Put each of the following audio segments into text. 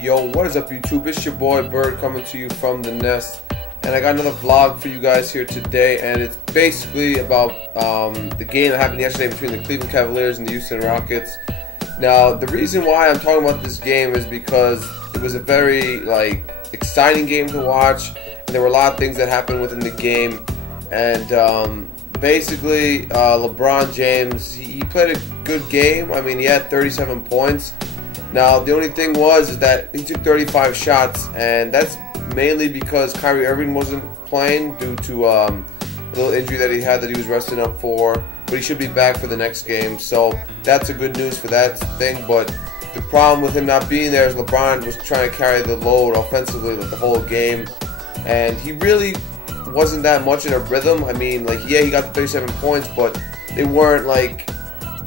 Yo, what is up YouTube? It's your boy Bird coming to you from the nest, and I got another vlog for you guys here today, and it's basically about the game that happened yesterday between the Cleveland Cavaliers and the Houston Rockets. Now, the reason why I'm talking about this game is because it was a very exciting game to watch, and there were a lot of things that happened within the game, and basically LeBron James, he played a good game. I mean, he had 37 points. Now, the only thing is that he took 35 shots, and that's mainly because Kyrie Irving wasn't playing due to a little injury that he had that he was resting up for, but he should be back for the next game, so that's a good news for that thing. But the problem with him not being there is LeBron was trying to carry the load offensively the whole game, and he really wasn't that much in a rhythm. I mean, yeah, he got the 37 points, but they weren't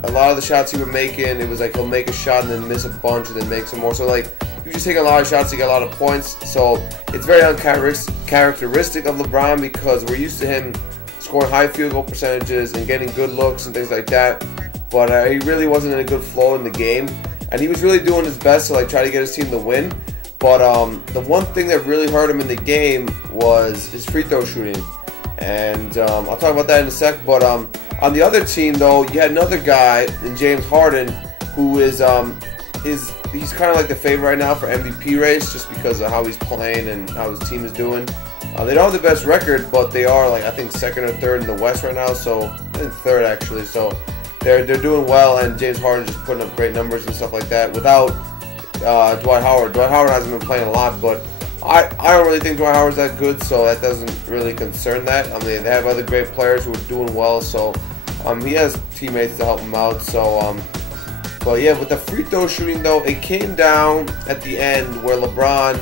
a lot of the shots he was making, it was he'll make a shot and then miss a bunch and then make some more. So he was just taking a lot of shots to get a lot of points. So it's very uncharacteristic of LeBron, because we're used to him scoring high field goal percentages and getting good looks and things like that. But he really wasn't in a good flow in the game, and he was really doing his best to try to get his team to win. But the one thing that really hurt him in the game was his free throw shooting, and I'll talk about that in a sec. But on the other team, though, you had another guy in James Harden, who he's kind of the favorite right now for MVP race, just because of how he's playing and how his team is doing. They don't have the best record, but they are I think second or third in the West right now. So I think third actually. So they're doing well, and James Harden just putting up great numbers and stuff like that without Dwight Howard. Dwight Howard hasn't been playing a lot, but I don't really think Dwight Howard's that good, so that doesn't really concern that. I mean, they have other great players who are doing well, so he has teammates to help him out. So but yeah, with the free throw shooting though, it came down at the end where LeBron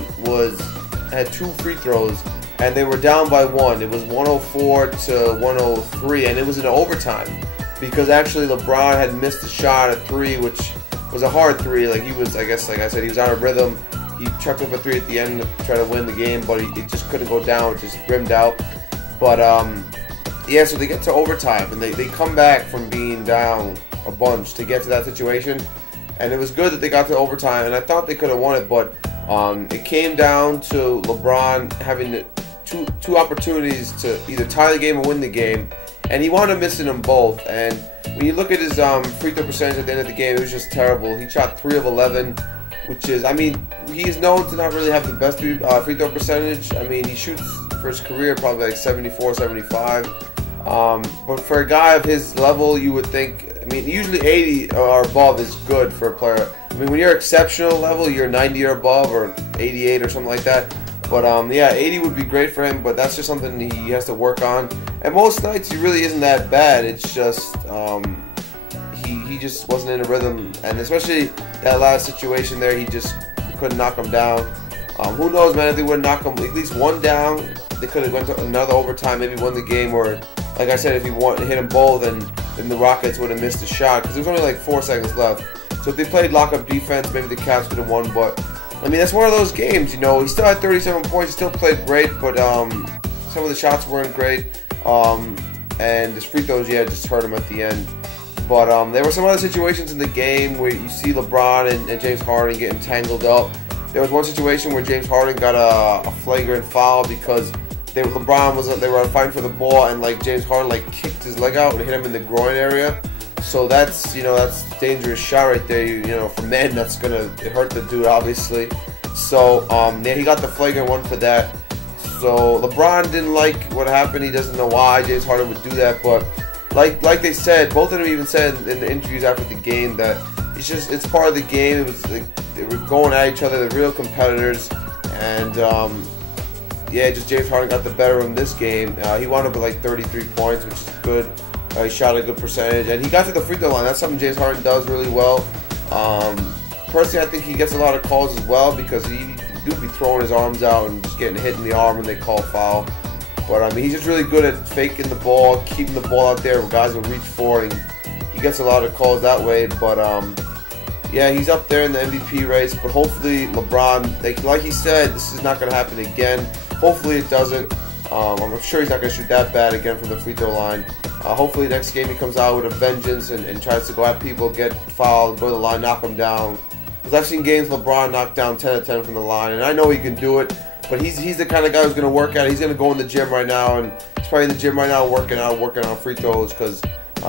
had 2 free throws, and they were down by 1. It was 104 to 103, and it was in overtime, because actually LeBron had missed a shot at 3, which was a hard 3. He was, I guess, like I said, he was out of rhythm. He chucked up a 3 at the end to try to win the game, but it just couldn't go down. It just rimmed out. But yeah, so they get to overtime, and they come back from being down a bunch to get to that situation, and it was good that they got to overtime, and I thought they could have won it, but it came down to LeBron having two opportunities to either tie the game or win the game, and he wound up missing them both. And when you look at his free throw percentage at the end of the game, it was just terrible. He shot 3 of 11, which is, I mean, he's known to not really have the best free throw percentage. I mean, he shoots for his career probably 74, 75. But for a guy of his level, you would think, I mean, usually 80 or above is good for a player. I mean, when you're exceptional level, you're 90 or above, or 88 or something like that. But yeah, 80 would be great for him, but that's just something he has to work on. And most nights he really isn't that bad. It's just he just wasn't in a rhythm, and especially that last situation there, he couldn't knock him down. Who knows, man? If they would knock him at least one down, they could have went to another overtime, maybe won the game. Or like I said, if he hit them both, then the Rockets would have missed a shot, because there was only 4 seconds left. So if they played lock-up defense, maybe the Cavs could have won. But I mean, that's one of those games, you know. He still had 37 points, he still played great, but some of the shots weren't great, and his free throws, yeah, just hurt him at the end. But there were some other situations in the game where you see LeBron and James Harden getting tangled up. There was one situation where James Harden got a flagrant foul because they were fighting for the ball, and James Harden kicked his leg out and hit him in the groin area. So that's that's a dangerous shot right there. For men, that's gonna hurt the dude, obviously. So yeah, he got the flagrant one for that. So LeBron didn't like what happened. He doesn't know why James Harden would do that, but like they said, both of them even said in the interviews after the game that it's part of the game. It was they were going at each other. They're real competitors, and yeah, just James Harden got the better of him this game. He wound up with 33 points, which is good. He shot a good percentage, and he got to the free throw line. That's something James Harden does really well. Personally, I think he gets a lot of calls as well, because he do be throwing his arms out and just getting hit in the arm when they call foul. But I mean, he's just really good at faking the ball, keeping the ball out there where guys will reach for it, and he gets a lot of calls that way. But yeah, he's up there in the MVP race. But hopefully LeBron, like he said, this is not going to happen again. Hopefully it doesn't. I'm sure he's not going to shoot that bad again from the free throw line. Hopefully next game he comes out with a vengeance and tries to go at people, get fouled, go to the line, knock them down. Because I've seen games LeBron knock down 10 out of 10 from the line, and I know he can do it. But he's the kind of guy who's going to work at it. He's going to go in the gym right now, and he's probably in the gym right now working on free throws because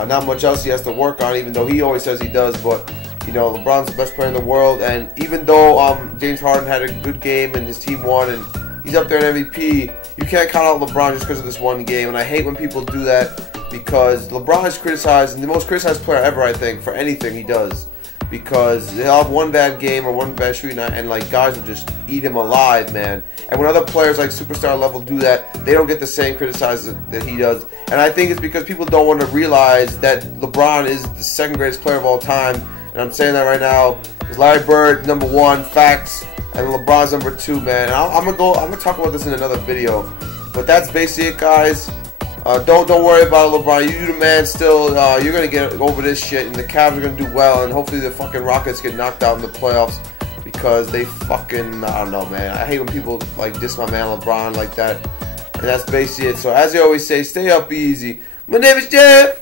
not much else he has to work on, even though he always says he does. But, you know, LeBron's the best player in the world, and even though James Harden had a good game and his team won and he's up there in MVP, you can't count out LeBron just because of this one game. And I hate when people do that because LeBron is criticized, and the most criticized player ever, I think, for anything he does. Because they'll have one bad game or one bad shooting night, and like guys will just eat him alive, man. And when other players like superstar level do that, they don't get the same criticized that he does. And I think it's because people don't want to realize that LeBron is the second greatest player of all time. And I'm saying that right now. Because Larry Bird number 1, facts, and LeBron's number 2, man. And I'm gonna talk about this in another video. But that's basically it, guys. Don't worry about it, LeBron. You the man still. You're going to get over this shit, and the Cavs are going to do well, and hopefully the fucking Rockets get knocked out in the playoffs because they fucking, I don't know, man. I hate when people, like, diss my man LeBron like that, and that's basically it. So as I always say, stay up easy. My name is Jeff.